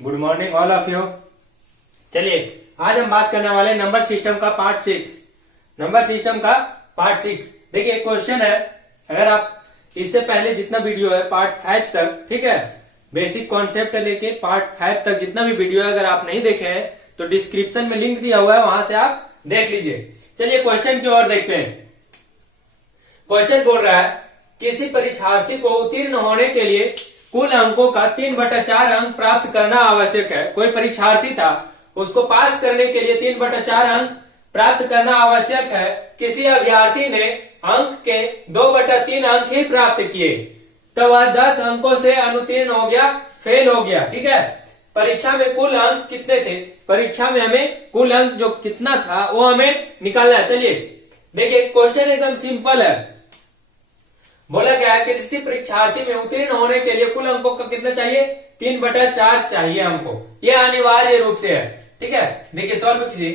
Good morning all of you. चलिए आज हम बात करने वाले नंबर सिस्टम का पार्ट 6। नंबर सिस्टम का पार्ट 6 देखिए क्वेश्चन है। अगर आप इससे पहले जितना वीडियो है पार्ट 5 तक, ठीक है, बेसिक कॉन्सेप्ट लेके पार्ट 5 तक जितना भी वीडियो है अगर आप नहीं देखे हैं तो डिस्क्रिप्शन में लिंक दिया हुआ है, वहां से आप देख लीजिए। चलिए क्वेश्चन की ओर देखते हैं। क्वेश्चन बोल रहा है किसी परीक्षार्थी को उत्तीर्ण होने के लिए कुल अंकों का 3/4 अंक प्राप्त करना आवश्यक है। कोई परीक्षार्थी था, उसको पास करने के लिए 3/4 अंक प्राप्त करना आवश्यक है। किसी अभ्यर्थी ने अंक के 2/3 अंक ही प्राप्त किए तो वह 10 अंकों से अनुत्तीर्ण हो गया, फेल हो गया। ठीक है, परीक्षा में कुल अंक कितने थे? परीक्षा में हमें कुल अंक जो कितना था वो हमें निकालना है। चलिए देखिए क्वेश्चन एकदम सिंपल है। बोला गया है किसी परीक्षार्थी में उत्तीर्ण होने के लिए कुल अंकों का कितना चाहिए? 3/4 चाहिए हमको, यह अनिवार्य रूप से है। ठीक है, देखिए सॉल्व कीजिए।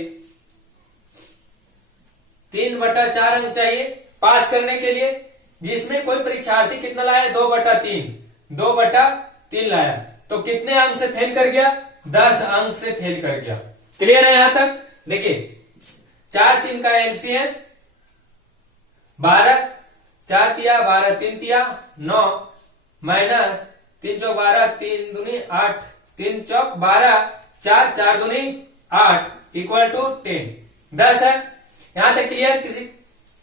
3/4 अंक चाहिए पास करने के लिए, जिसमें कोई परीक्षार्थी कितना लाया? 2/3 लाया, तो कितने अंक से फेल कर गया? 10 अंक से फेल कर गया। क्लियर है यहां तक? देखिए 4 3 का एलसीएम 12, 4 तिया 12, 3 तिया 9, माइनस 3 चौक 12, 3 दूनी 8, 3 चौक 12, 4 4 दूनी 8 इक्वल टू 10 है। यहां तक क्लियर?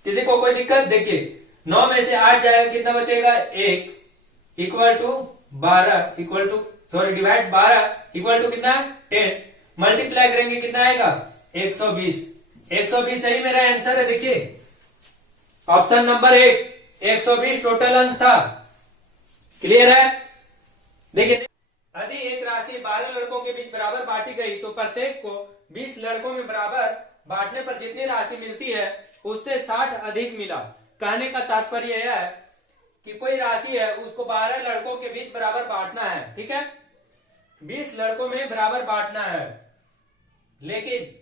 किसी को कोई दिक्कत? देखिए 9 में से 8 जाएगा, कितना बचेगा? 1 equal to 12 equal to divide 12 equal to कितना? 10। मल्टीप्लाई करेंगे कितना आएगा? 120। 120 सही मेरा आंसर है। देखिए ऑप्शन नंबर 1 120 टोटल अंक था। क्लियर है? देखिए यदि एक राशि 12 लड़कों के बीच बराबर बांटी गई तो प्रत्येक को 20 लड़कों में बराबर बांटने पर जितनी राशि मिलती है उससे 60 अधिक मिला। कहने का तात्पर्य यह है कि कोई राशि है उसको 12 लड़कों के बीच बराबर बांटना है। ठीक है, 20 लड़कों में बराबर बांटना है, लेकिन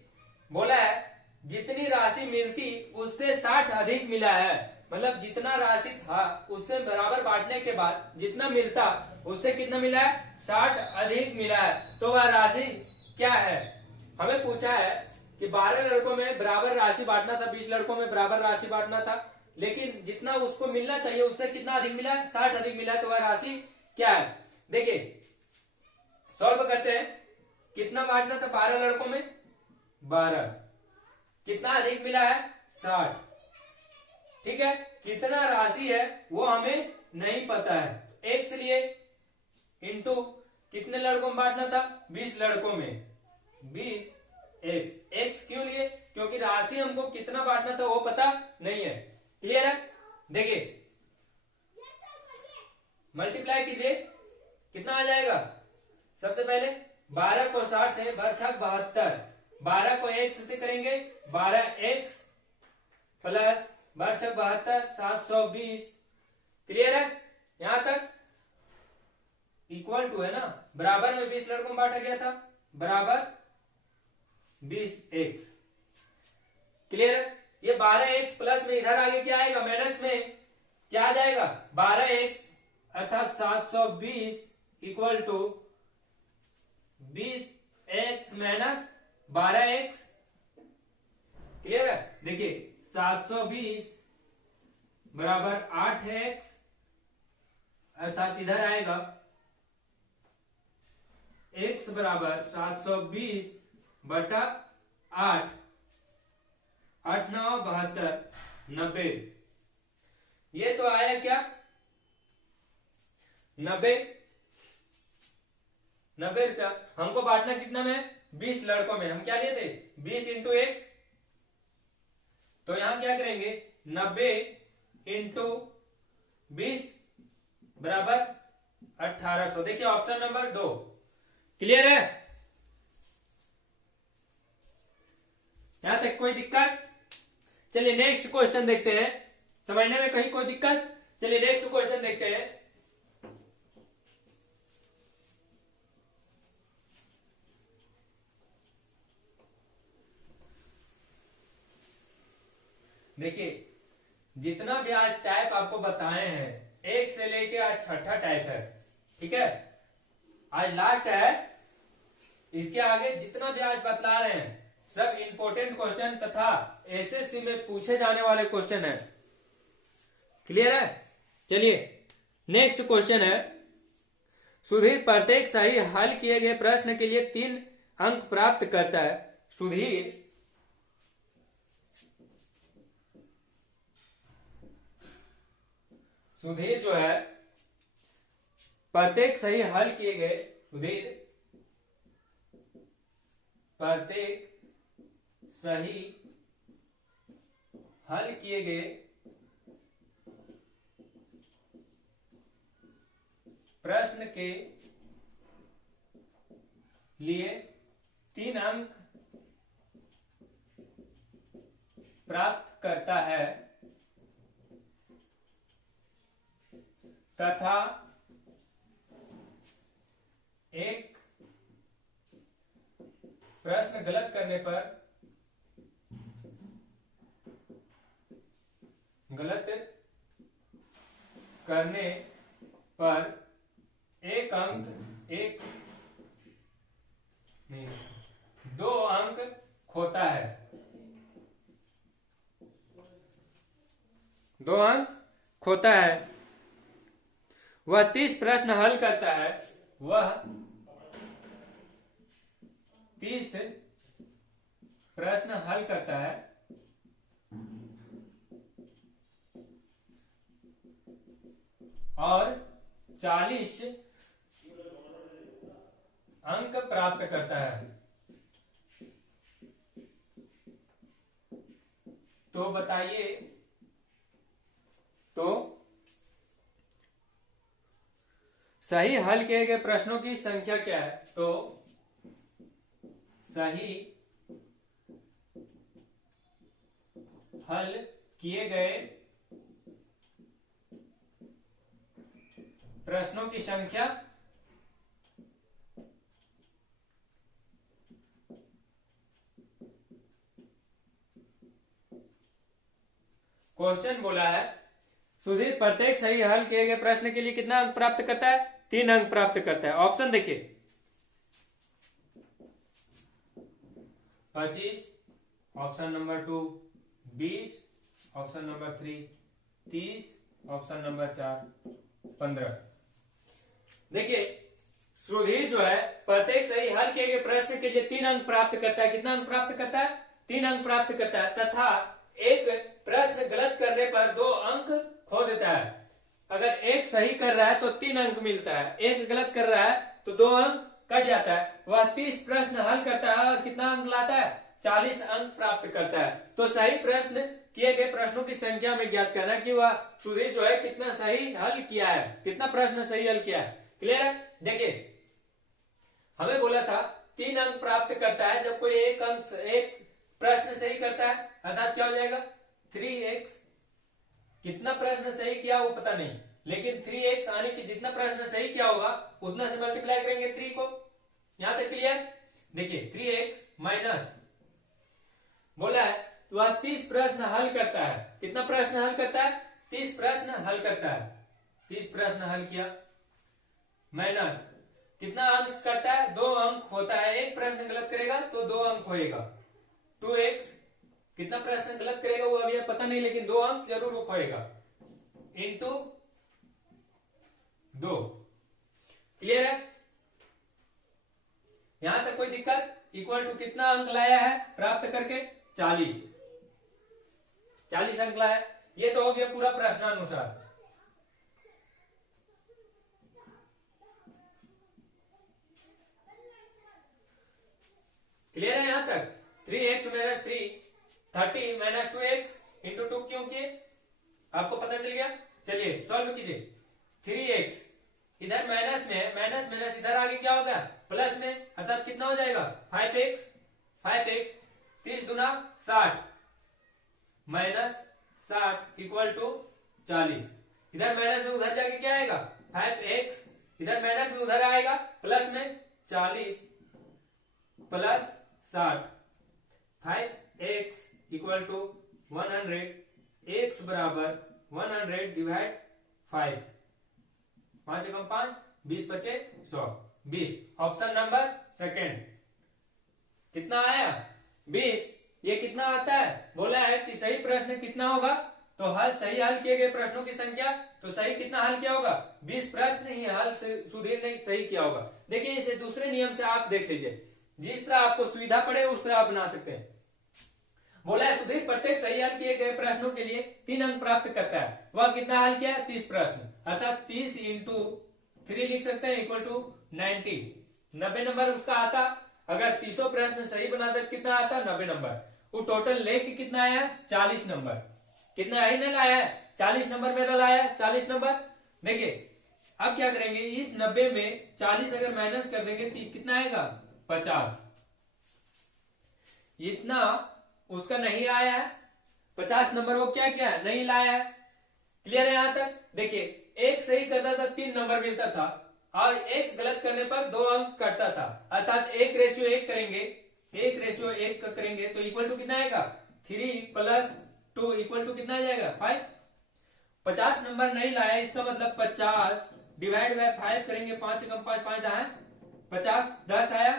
बोला है जितनी राशि मिलती उससे 60 अधिक मिला है। मतलब जितना राशि था उससे बराबर बांटने के बाद जितना मिलता उससे कितना मिला है? 60 अधिक मिला है। तो वह राशि क्या है? हमें पूछा है कि 12 लड़कों में बराबर राशि बांटना था, 20 लड़कों में बराबर राशि बांटना था, लेकिन जितना उसको मिलना चाहिए उससे कितना अधिक मिला है? 60 अधिक मिला है। तो वह राशि क्या है? देखिए सॉल्व करते हैं। कितना बांटना था 12 लड़कों में? 12। कितना अधिक मिला है? 60। ठीक है, कितना राशि है वो हमें नहीं पता है। एक्स लिए इंटू कितने लड़कों में बांटना था? 20 लड़कों में, 20 एक्स। एक्स क्यों लिए? क्योंकि राशि हमको कितना बांटना था वो पता नहीं है। क्लियर है? देखिए मल्टीप्लाई कीजिए, कितना आ जाएगा? सबसे पहले 12 को 60 से बरछक 72, 12 को एक्स से करेंगे 12x प्लस बरछक 72 720। क्लियर है यहां तक? इक्वल टू है ना, बराबर में 20 लड़कों में बांटा गया था, बराबर 20x। क्लियर है? ये 12x प्लस में इधर आगे क्या आएगा? माइनस में क्या आ जाएगा? 12x अर्थात 720 equal to 20x minus 12x। Clear है? देखिए 720 बराबर 8x अर्थात इधर आएगा x बराबर 720 बटा 8, 8 9 72 90। ये तो आया क्या? 90 रुपया। हमको बांटना कितना में? 20 लड़कों में। हम क्या लिए थे? 20 इंटू एक्स। तो यहां क्या करेंगे? 90 इंटू 20 बराबर 1800। देखिए ऑप्शन नंबर 2। क्लियर है? यहां तक कोई दिक्कत? चलिए नेक्स्ट क्वेश्चन देखते हैं। समझने में कहीं कोई दिक्कत? चलिए नेक्स्ट क्वेश्चन देखते हैं। देखिए जितना भी आज टाइप आपको बताए हैं 1 से लेके आज 6ठा टाइप है। ठीक है, आज लास्ट है इसके आगे जितना भी आज बतला रहे हैं सब इंपॉर्टेंट क्वेश्चन तथा एसएससी में पूछे जाने वाले क्वेश्चन है। क्लियर है? चलिए नेक्स्ट क्वेश्चन है, सुधीर प्रत्येक सही हल किए गए प्रश्न के लिए 3 अंक प्राप्त करता है। सुधीर जो है प्रत्येक सही हल किए गए, सुधीर प्रत्येक सही हल किए गए प्रश्न के लिए 3 अंक प्राप्त करता है तथा एक प्रश्न गलत करने पर एक अंक 2 अंक खोता है। 2 अंक खोता है। वह 30 प्रश्न हल करता है। वह 30 प्रश्न हल करता है और 40 अंक प्राप्त करता है। तो बताइए, तो सही हल किए गए प्रश्नों की संख्या क्या है? तो सही हल किए गए प्रश्नों की संख्या क्वेश्चन बोला है सुधीर प्रत्येक सही हल किए गए प्रश्न के लिए कितना अंक प्राप्त करता है? 3 अंक प्राप्त करता है। ऑप्शन देखिए, 25, option number 2 20, option number 3 30, option number 4 15। देखिए सुधीर जो है प्रत्येक सही हल किए गए प्रश्न के लिए 3 अंक प्राप्त करता है। कितना अंक प्राप्त करता है? 3 अंक प्राप्त करता है तथा एक प्रश्न गलत करने पर 2 अंक खो देता है। अगर एक सही कर रहा है तो 3 अंक मिलता है, एक गलत कर रहा है तो 2 अंक कट जाता है। वह 30 प्रश्न हल करता है और कितना अंक लाता है? 40 अंक प्राप्त करता है। तो सही प्रश्न किए गए प्रश्नों की संख्या में ज्ञात करना कि वह सुधीर जो है कितना सही हल किया है, कितना प्रश्न सही हल किया है। क्लियर है? देखिए हमें बोला था 3 अंक प्राप्त करता है जब कोई एक प्रश्न सही करता है, अर्थात क्या हो जाएगा 3x। कितना प्रश्न सही किया वो पता नहीं, लेकिन 3x आने की जितना प्रश्न सही किया होगा उतना से मल्टीप्लाई करेंगे 3 को। यहां तक क्लियर? देखिए 3x माइनस बोला है तो वह 30 प्रश्न हल करता है। कितना प्रश्न हल करता है? 30 प्रश्न हल करता है। 30 प्रश्न हल किया माइनस कितना अंक करता है? 2 अंक होता है। एक प्रश्न गलत करेगा तो 2 अंक होएगा। 2x कितना प्रश्न गलत करेगा वो अभी पता नहीं, लेकिन 2 अंक जरूर होएगा इंटू 2। क्लियर है? यहां तक कोई दिक्कत? इक्वल टू कितना अंक लाया है प्राप्त करके? 40 अंक लाया। ये तो हो गया पूरा प्रश्नानुसार। क्लियर है? यहां तक 3x minus 3 30 minus 2x into 2 क्यों किए आपको पता चल गया। चलिए सॉल्व कीजिए। 3x इधर माइनस में है, माइनस माइनस इधर आगे क्या होगा? प्लस में, अर्थात कितना हो जाएगा? 5x 30 दूना 60 माइनस 60 इक्वल टू 40। इधर माइनस में उधर जाके क्या आएगा? 5x इधर माइनस में उधर आएगा प्लस में 40 plus 60। 5x equal to 100, x बराबर 100 डिवाइड 5। 5 से कम 5, 20 बचे 100, 20। Option number second. कितना आया 20। ये कितना आता है, बोला है कि सही प्रश्न कितना होगा, तो हल सही हल किए गए प्रश्नों की संख्या, तो सही कितना हल किया होगा 20 प्रश्न ही हल सुधीर ने सही किया होगा। देखिए इसे दूसरे नियम से आप देख लीजिए, जिस तरह आपको सुविधा पड़े उस तरह आप बना सकते हैं। बोला है सुधीर प्रत्येक सही हल किए गए प्रश्नों के लिए 3 अंक प्राप्त करता है। वह कितना हल किया है 30 प्रश्न, अर्थात 30 इंटू 3 लिख सकते हैं इक्वल टू 90। 90 नंबर उसका आता। अगर 300 प्रश्न सही बनाते कितना आता 90 नंबर। वो टोटल लेके कितना आया 40 नंबर। कितना ही नहीं लाया है 40 नंबर मेरा लाया है 40 नंबर। देखिए अब क्या करेंगे, इस 90 में 40 अगर माइनस कर देंगे तो कितना आएगा 50। इतना उसका नहीं आया है, 50 नंबर वो क्या किया है नहीं लाया है। क्लियर है यहां तक। देखिए एक सही करता था 3 नंबर मिलता था और एक गलत करने पर 2 अंक कटता था, अर्थात 1:1 करेंगे, 1:1 करेंगे तो इक्वल टू कितना आएगा 3 + 2 इक्वल टू कितना आ जाएगा 5। 50 नंबर नहीं लाया, इसका मतलब 50 डिवाइड बाय 5 करेंगे, 5 कम 5 5 10 50 10 आया।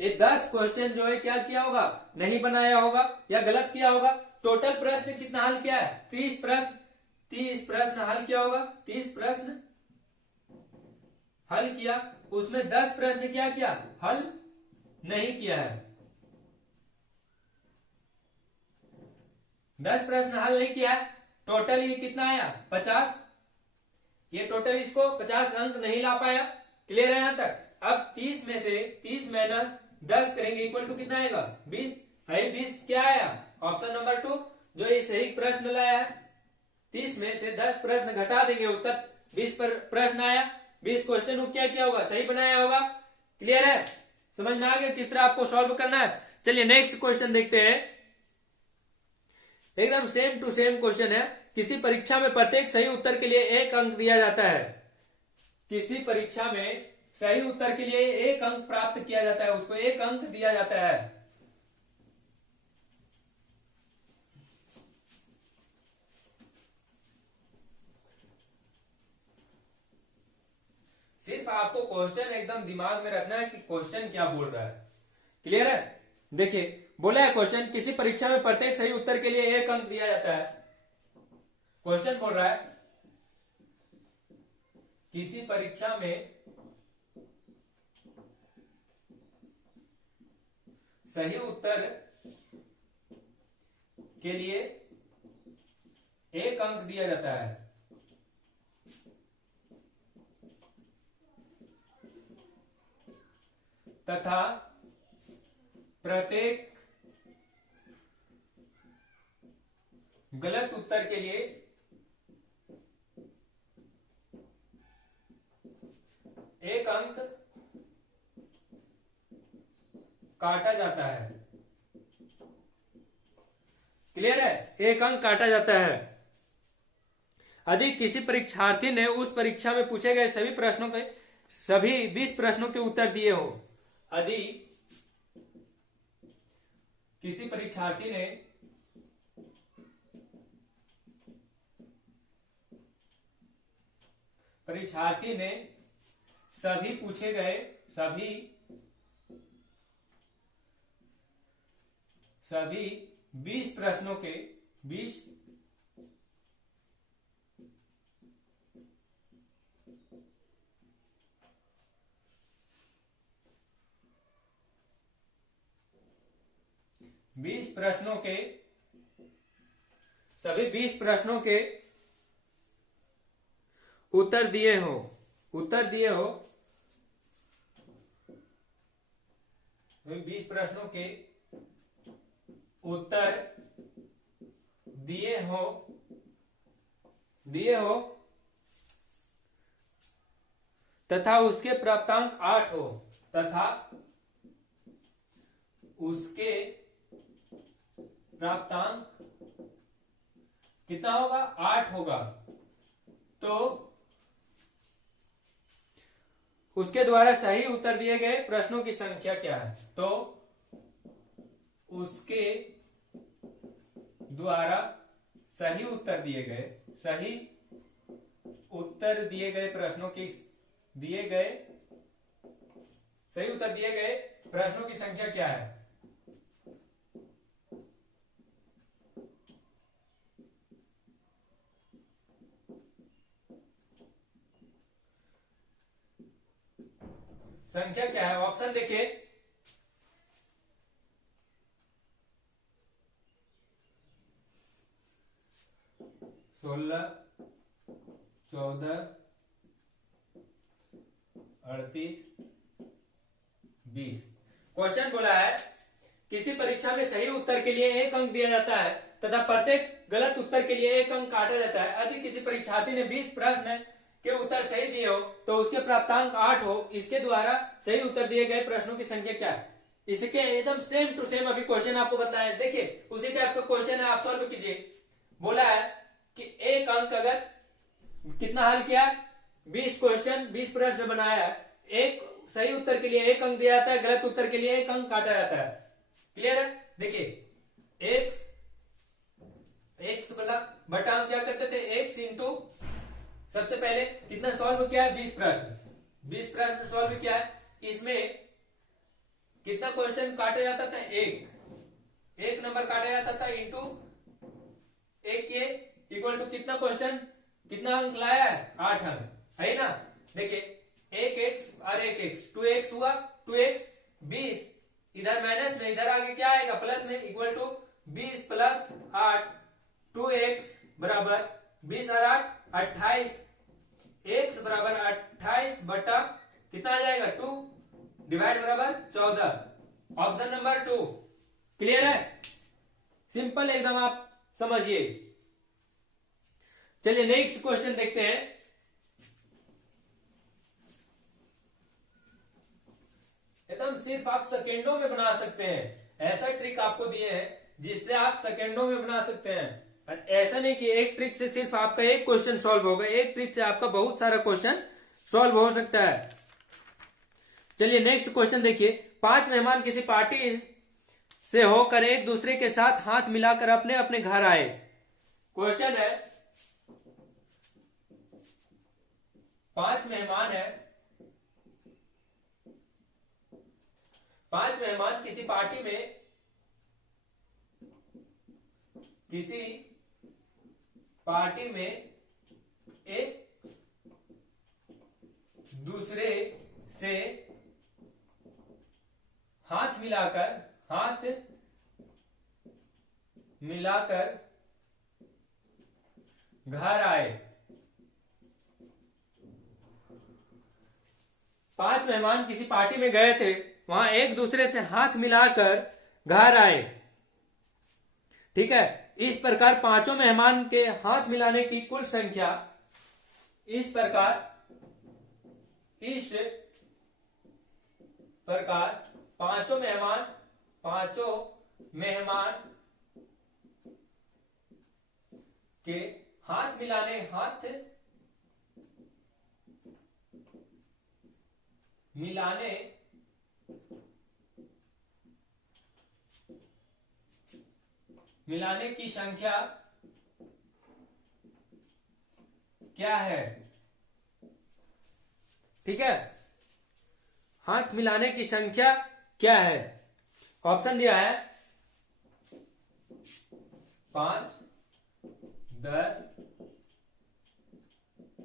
ये 10 क्वेश्चन जो है क्या किया होगा नहीं बनाया होगा या गलत किया होगा। टोटल प्रश्न कितना हल किया है 30 प्रश्न, 30 प्रश्न हल किया होगा, 30 प्रश्न हल किया, उसमें 10 प्रश्न क्या किया हल नहीं किया है। 10 प्रश्न हल नहीं किया है, टोटल ये कितना आया 50। ये टोटल इसको 50 अंक नहीं ला पाया। क्लियर है यहां तक। अब 30 में से 30 माइनस 10 करेंगे इक्वल टू कितना आएगा 20 है। 20 क्या आया ऑप्शन नंबर 2 जो ये सही प्रश्न लाया है। 30 में से 10 प्रश्न घटा देंगे, उसका 20 पर प्रश्न आया। 20 क्वेश्चन को क्या किया होगा सही बनाया होगा। क्लियर है, समझ में आ गया किस तरह आपको सॉल्व करना है। चलिए नेक्स्ट क्वेश्चन देखते हैं। एकदम सेम टू सेम क्वेश्चन है। किसी परीक्षा में प्रत्येक सही उत्तर के लिए 1 अंक दिया जाता है। किसी परीक्षा में सही उत्तर के लिए 1 अंक प्राप्त किया जाता है, उसको 1 अंक दिया जाता है। सिर्फ आपको क्वेश्चन एकदम दिमाग में रखना है कि क्वेश्चन क्या बोल रहा है। क्लियर है। देखिए बोला है क्वेश्चन किसी परीक्षा में प्रत्येक सही उत्तर के लिए 1 अंक दिया जाता है। क्वेश्चन बोल रहा है किसी परीक्षा में सही उत्तर के लिए 1 अंक दिया जाता है, तथा प्रत्येक गलत उत्तर के लिए 1 अंक काटा जाता है। क्लियर है, 1 अंक काटा जाता है। यदि किसी परीक्षार्थी ने उस परीक्षा में पूछे गए सभी 20 प्रश्नों के उत्तर दिए हो। यदि किसी परीक्षार्थी ने सभी पूछे गए सभी 20 प्रश्नों के 20 प्रश्नों के सभी 20 प्रश्नों के उत्तर दिए हो 20 प्रश्नों के उत्तर दिए हो तथा उसके प्राप्तांक 8 हो, तथा उसके प्राप्तांक कितना होगा 8 होगा, तो उसके द्वारा सही उत्तर दिए गए प्रश्नों की संख्या क्या है। तो उसके द्वारा सही उत्तर दिए गए प्रश्नों की सही उत्तर दिए गए प्रश्नों की संख्या क्या है? संख्या क्या है? ऑप्शन देखिए, 16, 14, 38, 20। क्वेश्चन बोला है किसी परीक्षा में सही उत्तर के लिए 1 अंक दिया जाता है तथा प्रत्येक गलत उत्तर के लिए 1 अंक काटा जाता है। यदि किसी परीक्षार्थी ने 20 प्रश्न के उत्तर सही दिए हो तो उसके प्राप्तांक 8 हो। इसके द्वारा सही उत्तर दिए गए प्रश्नों की संख्या क्या है? इसके एकदम सेम टू सेम अभी क्वेश्चन आपको बताया। देखिए उसी टाइप का क्वेश्चन है, आप सॉल्व कीजिए। बोला है कि 1 अंक अगर कितना हल किया, 20 क्वेश्चन 20 प्रश्न बनाया, एक सही उत्तर के लिए 1 अंक दिया जाता है, गलत उत्तर के लिए 1 अंक काटा जाता है। क्लियर है? देखिए एक्स बला बटा हम क्या करते थे, एक्स इंटू सबसे पहले कितना सॉल्व किया है, 20 प्रश्न सॉल्व किया है। इसमें कितना क्वेश्चन काटा जाता था, एक नंबर काटा जाता था इंटू एक के इक्वल टू कितना क्वेश्चन, कितना अंक लाया है, 8 अंक, है ना। देखिए 1x और 1x 2x हुआ, 2x 20 इधर माइनस में, इधर आगे क्या आएगा प्लस में, इक्वल टू 20 प्लस 8 2x बराबर 20 और 8 28, x बराबर 28 बटा कितना आ जाएगा 2 डिवाइड बराबर 14। Option number 2। क्लियर है? सिंपल एकदम, आप समझिए। चलिए नेक्स्ट क्वेश्चन देखते हैं। एकदम सिर्फ आप सेकेंडों में बना सकते हैं। ऐसा ट्रिक आपको दिए हैं जिससे आप सेकेंडों में बना सकते हैं। ऐसा नहीं कि एक ट्रिक से सिर्फ आपका एक क्वेश्चन सॉल्व होगा, एक ट्रिक से आपका बहुत सारा क्वेश्चन सॉल्व हो सकता है। चलिए नेक्स्ट क्वेश्चन देखिए। 5 मेहमान किसी पार्टी से होकर एक दूसरे के साथ हाथ मिलाकर अपने अपने घर आए। क्वेश्चन है 5 मेहमान है, 5 मेहमान किसी पार्टी में एक दूसरे से हाथ मिलाकर घर आए। 5 मेहमान किसी पार्टी में गए थे, वहां एक दूसरे से हाथ मिलाकर घर आए। ठीक है, इस प्रकार पांचों मेहमान के हाथ मिलाने की कुल संख्या इस प्रकार पांचों मेहमान के हाथ मिलाने की संख्या क्या है? ठीक है, हाथ मिलाने की संख्या क्या है? ऑप्शन दिया है 5, 10,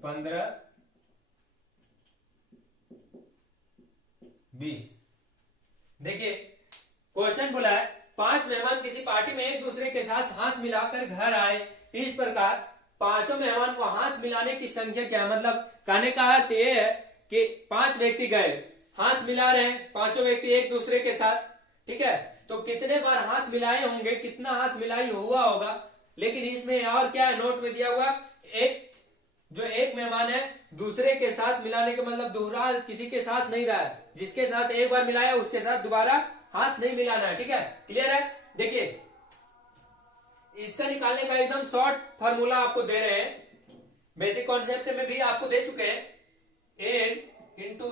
15, 20। देखिए क्वेश्चन बोला है 5 मेहमान किसी पार्टी में एक दूसरे के साथ हाथ मिलाकर घर आए। इस प्रकार पांचों मेहमान को हाथ मिलाने की संख्या क्या, मतलब कहने का अर्थ ये है कि 5 व्यक्ति गए, हाथ मिला रहे हैं पांचों व्यक्ति एक दूसरे के साथ। ठीक है, तो कितने बार हाथ मिलाए होंगे, कितना हाथ मिलाई हुआ होगा। लेकिन इसमें और क्या है, नोट में दिया हुआ एक मेहमान है दूसरे के साथ मिलाने के मतलब दोहरा किसी के साथ नहीं रहा है, जिसके साथ एक बार मिलाया उसके साथ दोबारा हाथ नहीं मिलाना है। ठीक है, क्लियर है? देखिए इसका निकालने का एकदम शॉर्ट फार्मूला आपको दे रहे हैं, बेसिक कॉन्सेप्ट में भी आपको दे चुके हैं। n into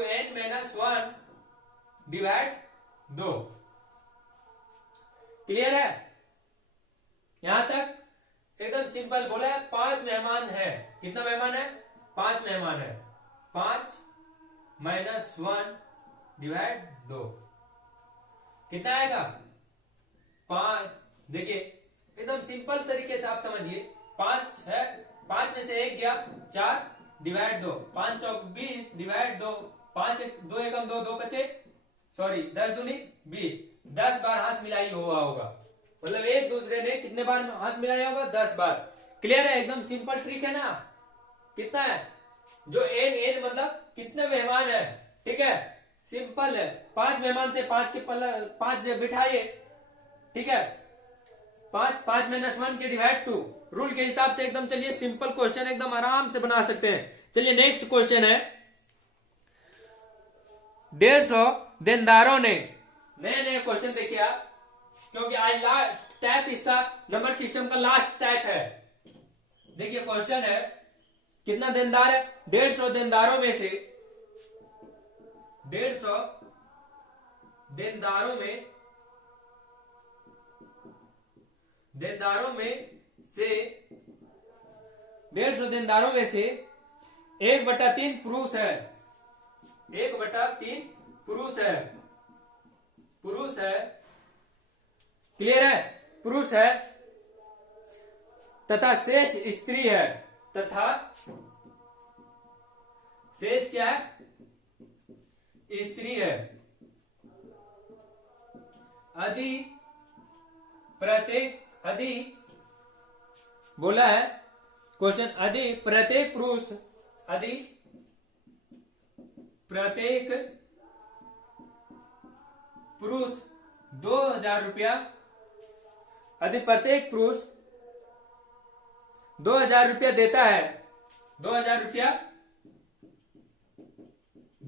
n minus 1 divide 2। Clear है? यहां तक एकदम सिंपल। बोला है 5 मेहमान है, कितना मेहमान है, 5 मेहमान है, 5 -1/2 कितना आएगा? 5। देखिए एकदम सिंपल तरीके से आप समझिए, 5 है, 5 में से 1 गया, 4 डिवाइड 2, 5 चौक 20 डिवाइड 2, 5 2 एकम 2, 2 बचे, सॉरी 10 दूनी 20, 10 बार हाथ मिलाई हुआ होगा, मतलब एक दूसरे ने कितने बार हाथ मिलाया होगा? 10 बार। क्लियर है? एकदम सिंपल ट्रिक है ना। कितना है? जो एन मतलब कितने मेहमान है, ठीक है, सिंपल है। 5 मेहमान थे, 5 के पल्ला 5 बिठाइए, ठीक है, 5 -1 के डिवाइड 2 रूल के हिसाब से एकदम। चलिए सिंपल क्वेश्चन एकदम आराम से बना सकते हैं। चलिए नेक्स्ट क्वेश्चन है, 150 देनदारों ने, नए क्वेश्चन देखिए आप, क्योंकि आज लास्ट टाइप इसका नंबर सिस्टम का लास्ट टाइप है। देखिए क्वेश्चन है, कितना देनदार है? 150 देनदारों में से, 150 देनदारों में से 150 देनदारों में से 1/3 पुरुष है, 1/3 पुरुष है, क्लियर है? पुरुष है तथा शेष स्त्री है, तथा शेष क्या है? स्त्री है। यदि बोला है क्वेश्चन, यदि प्रत्येक पुरुष 2000 रुपया, यदि प्रत्येक पुरुष 2000 रुपया देता है, 2000 रुपया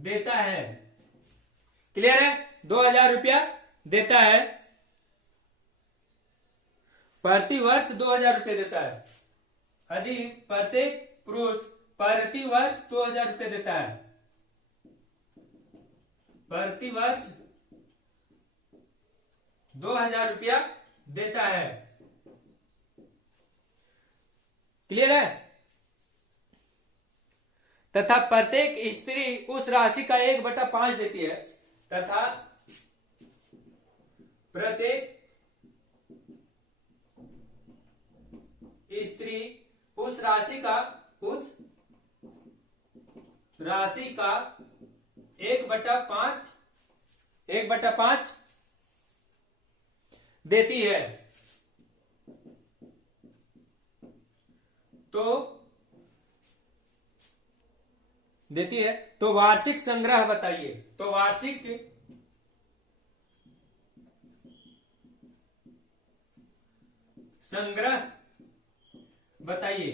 देता है, क्लियर है? 2000 रुपया देता है, प्रति वर्ष 2000 रुपये देता है। यदि प्रत्येक पुरुष प्रति वर्ष 2000 रुपये देता है, प्रति वर्ष 2000 रुपया देता है, क्लियर है? तथा प्रत्येक स्त्री उस राशि का 1/5 देती है, तथा प्रत्येक स्त्री उस राशि का 1/5 देती है। तो वार्षिक संग्रह बताइए। तो वार्षिक संग्रह बताइए।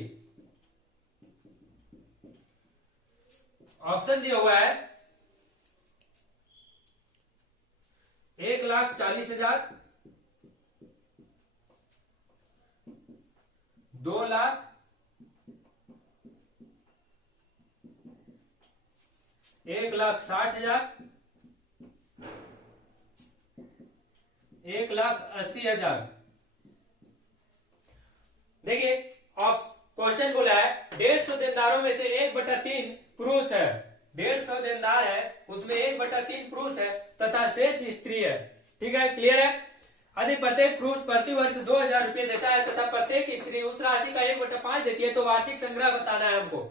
ऑप्शन दिया हुआ है 1,40,000, 2 लाख, 1,60,000, 1,80,000। देखिए क्वेश्चन बोला है 150 देनदारों में से 1/3 पुरुष है, 150 देनदार है, उसमें 1/3 पुरुष है तथा शेष स्त्री है, ठीक है, क्लियर है? यदि प्रत्येक पुरुष प्रति वर्ष 2000 रुपये देता है तथा प्रत्येक स्त्री उस राशि का 1/5 देती है, तो वार्षिक संग्रह बताना है हमको।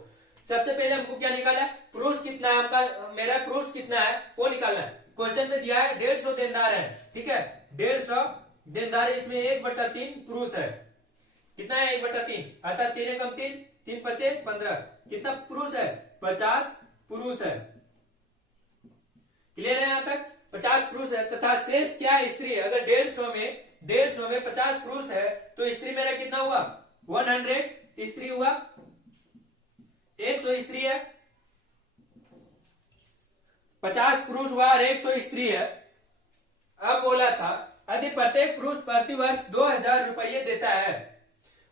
सबसे पहले हमको क्या निकालना है? पुरुष कितना है हमका, मेरा पुरुष कितना है वो निकालना है। क्वेश्चन में दिया है 150 देनदार है, ठीक है, 150 देनदार, इसमें 1/3 पुरुष है। कितना है? 1/3, अर्थात 3 एकम 3, 3 पचे 15। कितना पुरुष है? 50 पुरुष है, क्लियर है? यहां तक 50 पुरुष है तथा शेष क्या है? स्त्री है। अगर 150 में 50 पुरुष है तो स्त्री मेरा कितना हुआ? 100 स्त्री हुआ, 100 स्त्री है, 50 पुरुष हुआ और 100 स्त्री है। अब बोला था यदि प्रत्येक पुरुष प्रति वर्ष 2000 रुपये देता है,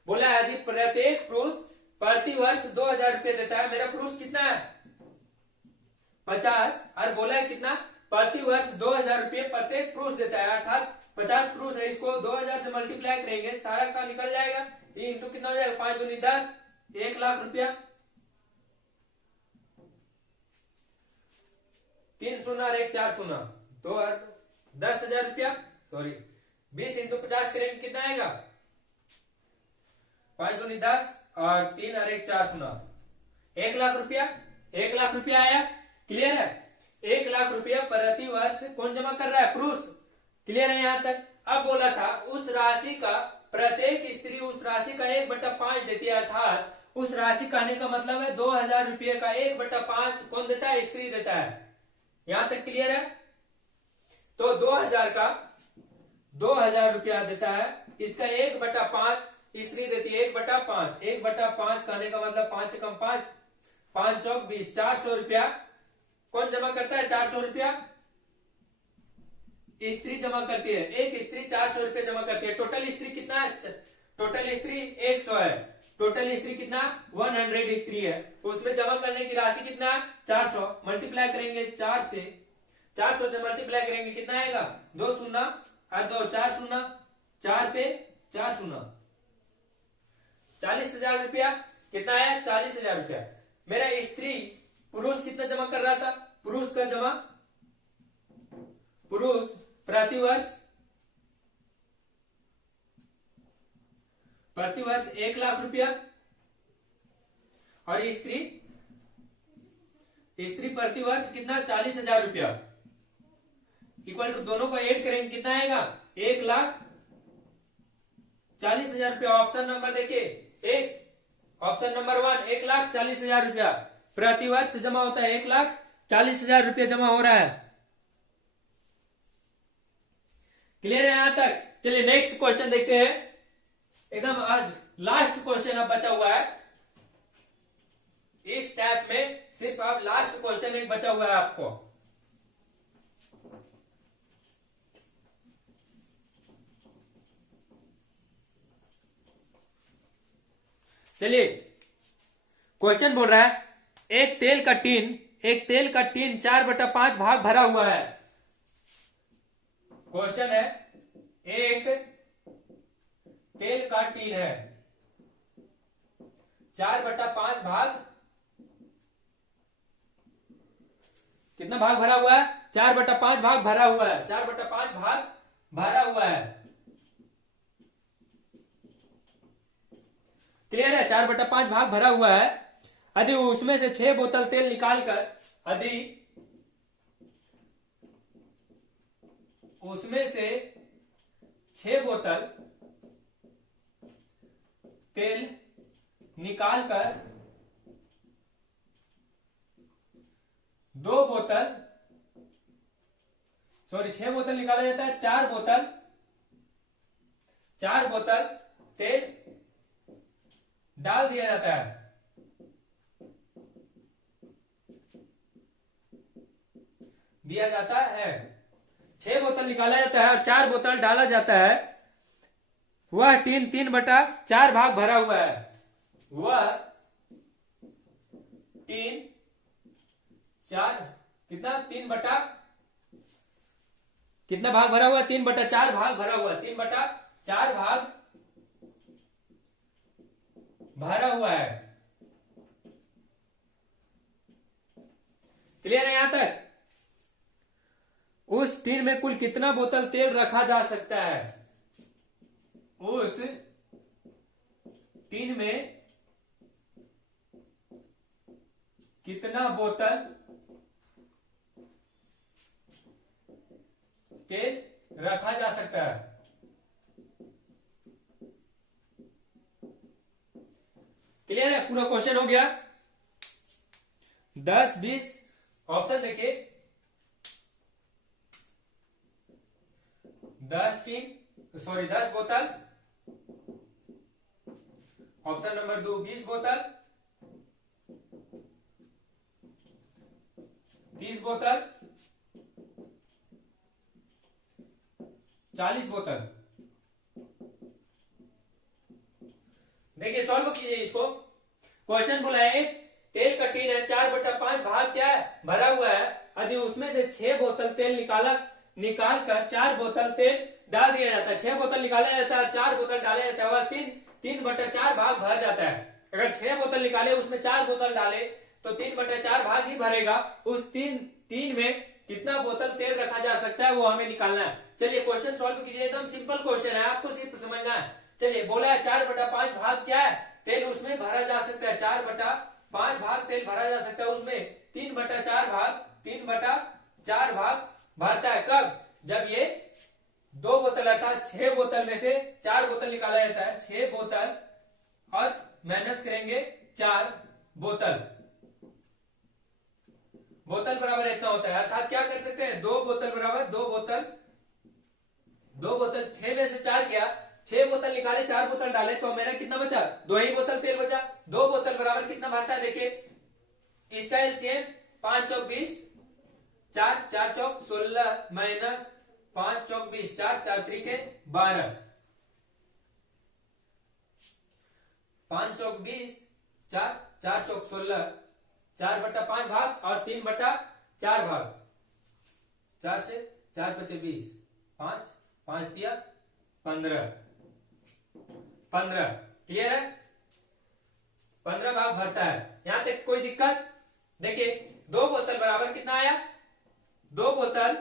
बोला यदि प्रत्येक पुरुष प्रति वर्ष 2000 रुपये देता है, मेरा पुरुष कितना है? 50, और बोला है कितना? प्रति वर्ष 2000 रुपये प्रत्येक पुरुष देता है, अर्थात 50 पुरुष है, इसको 2000 से मल्टीप्लाई करेंगे, सारा का निकल जाएगा, इंटू कितना हो जाएगा? 5 दूनी 10, 1 लाख रुपया। 3 शून्य और 1 4 शून्य, तो 10,000 रुपया, सॉरी 20 इंटू 50 करेंगे कितना आएगा, 5 दूनी 10 और 3 और 1 4 शून्य, 1 लाख रुपया, 1 लाख रुपया आया। क्लियर है? 1 लाख रुपया प्रति वर्ष कौन जमा कर रहा है, पुरुष। क्लियर है यहां तक? अब बोला था उस राशि का प्रत्येक स्त्री उस राशि का 1/5 देती है, अर्थात उस राशि का आने का मतलब है 2,000 रुपये का 1/5 कौन देता है, स्त्री देता है। यहां तक क्लियर है? तो 2,000 का 2,000 रुपया देता है, इसका 1/5 स्त्री देती है, 1/5, 1/5 का आने का मतलब 5 से कम 5, 5 चौक 20, 400 रुपया कौन जमा करता है, 400 रुपया स्त्री जमा करती है। एक स्त्री 400 रुपये जमा करती है। टोटल स्त्री कितना है, टोटल स्त्री 100 है, टोटल स्त्री कितना 100 स्त्री है, उसमें जमा करने की राशि कितना 400, मल्टीप्लाई करेंगे 400 से मल्टीप्लाई करेंगे कितना आएगा, 2 शून्य और 2 4 शून्य, 4 पे 4 शून्य, 40,000 रुपया कितना आया, 40,000 रुपया। मेरा स्त्री पुरुष कितना जमा कर रहा था, पुरुष का जमा, पुरुष प्रतिवर्ष 1 लाख रुपया और स्त्री प्रतिवर्ष कितना 40,000 रुपया, इक्वल टू दोनों को ऐड करेंगे कितना आएगा, 1,40,000 रुपया। ऑप्शन नंबर देखिए, ऑप्शन नंबर 1, 1,40,000 रुपया प्रतिवर्ष जमा होता है, 1,40,000 रुपया जमा हो रहा है। क्लियर है यहां तक? चलिए नेक्स्ट क्वेश्चन देखते हैं, एकदम आज लास्ट क्वेश्चन अब बचा हुआ है इस टैब में, सिर्फ अब लास्ट क्वेश्चन एक बचा हुआ है आपको। चलिए क्वेश्चन बोल रहा है एक तेल का टीन 4/5 भाग भरा हुआ है। क्वेश्चन है एक तेल का टीन है 4/5 भाग, कितना भाग भरा हुआ है, 4/5 भाग भरा हुआ है, 4/5 भाग भरा हुआ है। क्लियर है? 4/5 भाग भरा हुआ है। यदि उसमें से 6 बोतल तेल निकालकर, यदि उसमें से 6 बोतल तेल निकालकर 2 बोतल, सॉरी 6 बोतल निकाला जाता है, 4 बोतल तेल डाल दिया जाता है। दिया जाता है 6 बोतल निकाला जाता है और 4 बोतल डाला जाता है। वह टीन 3/4 भाग भरा हुआ है। वह टीन 4 कितना 3 कितना भाग भरा हुआ, 3/4 भाग भरा हुआ, 3/4 भाग भरा हुआ है। क्लियर है यहां तक? उस टीन में कुल कितना बोतल तेल रखा जा सकता है, उस टीन में कितना बोतल तेल रखा जा सकता है। क्लियर है? पूरा क्वेश्चन हो गया। 10 20 ऑप्शन देखिए, 10 बोतल, ऑप्शन नंबर 2 20 बोतल, 30 बोतल, 40 बोतल। देखिए सॉल्व कीजिए इसको। क्वेश्चन बोला है एक तेल का टीन है 4/5 भाग क्या है भरा हुआ है। यदि उसमें से 6 बोतल तेल निकाल कर 4 बोतल तेल डाल दिया जाता है, 6 बोतल निकाला जाता है, 4 बोतल डाला जाता है, वह 3/4 भाग भर जाता है। अगर 6 बोतल निकाले उसमें 4 बोतल डाले तो 3/4 भाग ही भरेगा। उस तीन में कितना बोतल तेल रखा जा सकता है वो हमें निकालना है। चलिए क्वेश्चन सॉल्व कीजिए, एकदम सिंपल क्वेश्चन है, आपको सिर्फ समझना है। चलिए बोला है 4/5 भाग क्या है, तेल उसमें भरा जा सकता है। 4/5 भाग तेल भरा जा सकता है, उसमें 3/4 भाग भरता है। कब? जब ये 2 बोतल अर्थात 6 बोतल में से 4 बोतल निकाला जाता है। 6 बोतल और माइनस करेंगे 4 बोतल, बोतल बराबर इतना होता है। अर्थात क्या कर सकते हैं, 2 बोतल बराबर 2 बोतल 6 में से 4 किया, 6 बोतल निकाले, 4 बोतल डाले, तो मेरा कितना बचा, 2 ही बोतल तेल बचा। 2 बोतल बराबर कितना भरता है, देखिए इसका एलसीएम 5 चौक 20, 4 चौक 16 माइनस 5 चौक 20, 4 त्रिके 12, 5 चौक 20, 4 चौक 16, 4/5 भाग और 3/4 भाग, 4 से 4 × 20, 5 दिया 15, क्लियर है। 15 भाग भरता है। यहां तक कोई दिक्कत? देखिए 2 बोतल बराबर कितना आया, 2 बोतल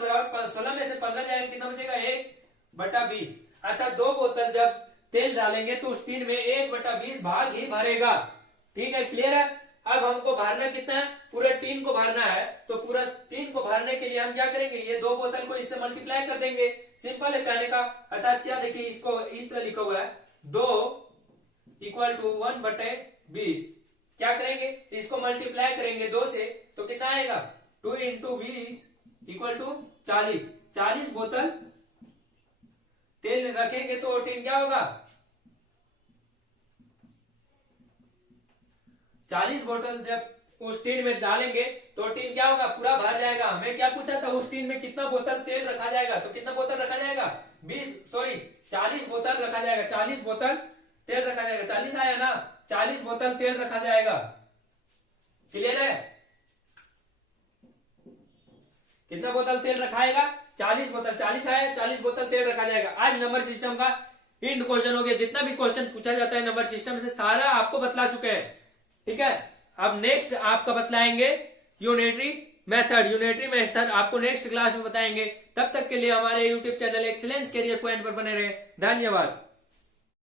बराबर 16 में से 15 जाएगा, कितना बचेगा, 1/20। अर्थात 2 बोतल जब तेल डालेंगे तो उस टीन में 1/20 भाग ही भरेगा। ठीक है, क्लियर है। अब हमको भरना कितना है, पूरे टीन को भरना है। तो पूरा टीन को भरने के लिए हम क्या करेंगे, ये 2 बोतल को इससे मल्टीप्लाई कर देंगे। सिंपल है कहने का। अर्थात क्या, देखिए इसको इस तरह लिखा हुआ है, 2 = 1/20। क्या करेंगे, इसको मल्टीप्लाई करेंगे 2 से, तो कितना आएगा, 2 × 20 = 40। 40 बोतल तेल रखेंगे तो टीन क्या होगा, 40 बोतल जब उस टीन में डालेंगे तो टीन क्या होगा, पूरा भर जाएगा। हमें क्या पूछा था, उस टीन में कितना बोतल तेल रखा जाएगा, तो कितना बोतल रखा जाएगा, 40 बोतल रखा जाएगा। 40 बोतल तेल रखा जाएगा, 40 आया ना, 40 बोतल तेल रखा जाएगा। क्लियर है, कितना बोतल तेल रखाएगा, 40 बोतल, 40 आया, 40 बोतल तेल रखा जाएगा। आज नंबर सिस्टम का इंड क्वेश्चन हो गया। जितना भी क्वेश्चन पूछा जाता है नंबर सिस्टम से सारा आपको बतला चुके हैं। ठीक है, अब नेक्स्ट आपका बतलाएंगे यूनिटरी मेथड आपको नेक्स्ट क्लास में बताएंगे। तब तक के लिए हमारे YouTube channel Excellence Career Point पर बने रहे। धन्यवाद।